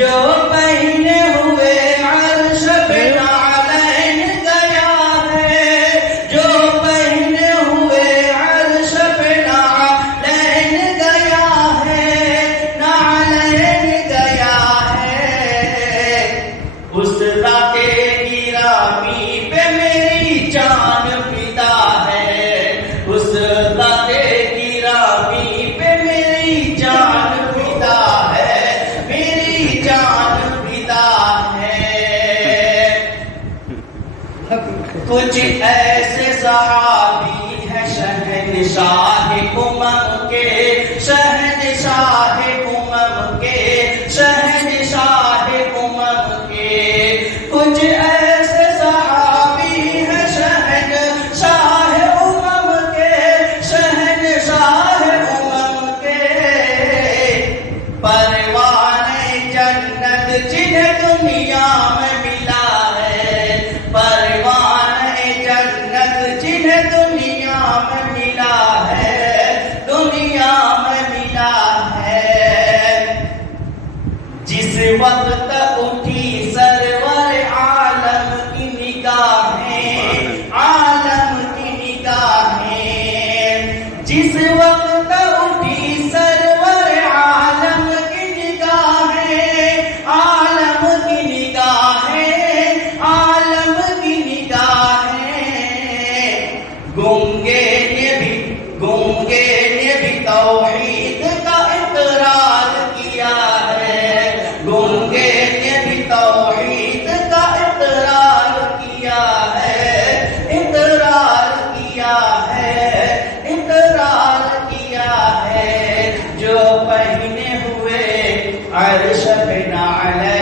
جو پہنے ہوئے عرش پہ نعلین گیا ہے، جو پہنے ہوئے عرش پہ نعلین گیا ہے، نعلین گیا ہے، اس ذات گرامی پہ میری جان فدا ہے، اس ذات گرامی پہ میری جان فدا ہے، میری جان فدا ہے۔ کچھ ایسے صحابی ہیں شہنشاہ امم کے، شہنشاہ امم کے، شہنشاہ امم کے، کچھ ایسے صحابی ہیں شہنشاہ امم کے، شہنشاہ امم کے، پروانۂ جنت جنہیں دنیا میں ملا ہے، پروانۂ جنت جنہیں دنیا میں ملا ہے، دنیا میں ملا ہے۔ جس وقت اٹھی سرور عالم کی نگاہیں، عالم کی نگاہیں، جس وقت اٹھی سرور عالم کی نگاہیں، عالم کی نگاہیں، عالم کی نگاہیں، گونگے نے بھی توحید کا اقرار کیا ہے، گونگے نے بھی توحید کا اقرار کیا ہے، اقرار کیا ہے، اقرار کیا ہے، جو پہنے ہوئے عرش پہ نعلین